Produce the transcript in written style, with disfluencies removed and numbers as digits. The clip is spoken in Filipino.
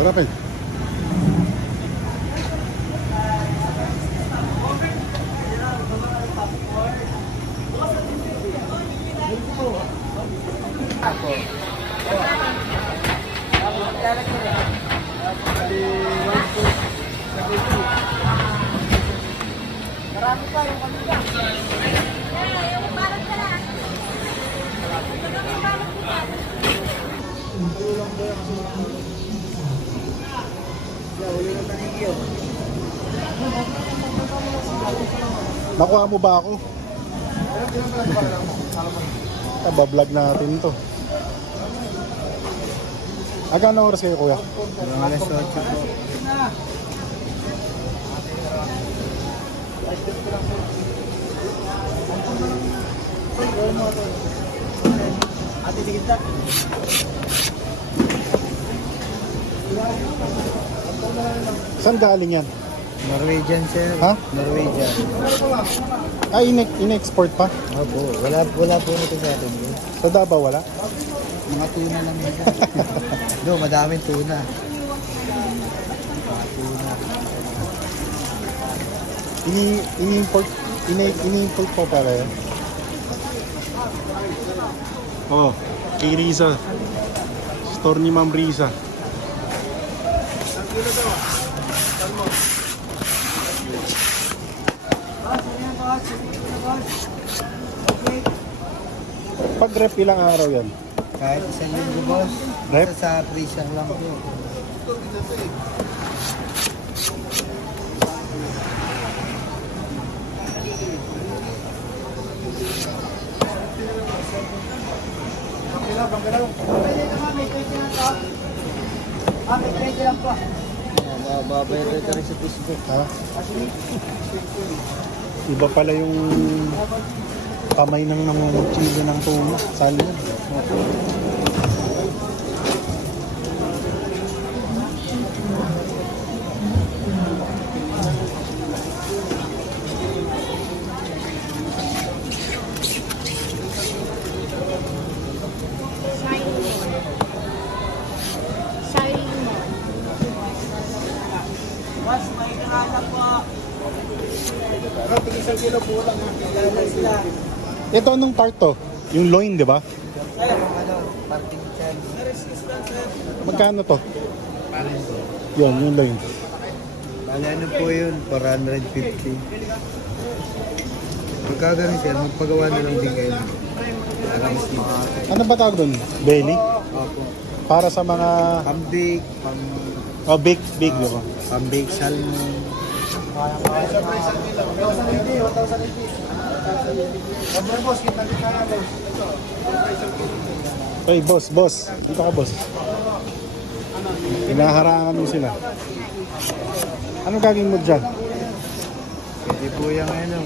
Harapin. Marami pa yung kanila. Yung balot ka na. Yung balot Nakuha mo ba ako? Tabablog natin to. Agano oras kayo kuya? Alas 8 po. Ate, sige ta. Saan galing yan? Norwegian, sir. Ha? Norwegian. Ay, in-export pa? Opo. Wala po nito sa atin. Sa Davao wala? Mga tuna lang yun. No, madaming tuna. Tuna. Ini-import pa pala yan. Oh, kay Riza. Store ni Ma'am Riza. Pag rep ilang araw yan? Kahit isang linggo, boss. Rep? Basta sa freezer lang po. May 20 lang pa. Babayad ka rin sa Facebook. Ha? Iba pala yung kamay ng namumutsilyo ng tuna. Salmon. Mas may karana po. Ito anong part to? Yung loin, di ba? Parking chance. Magkano to? Yun, yung loin. Bale, ano po yun? 450. Pagka ganun sir, magpagawa na lang din kayo. Para mas makakit. Ano ba tawag doon? Belly? Opo. Para sa mga... Pambake, Oh, bake, di ba? pambake salmon. Hey, boss. Dito ka, boss. Hinaharangan mo sila. Anong gagawin mo dyan? Pwede po yung ano.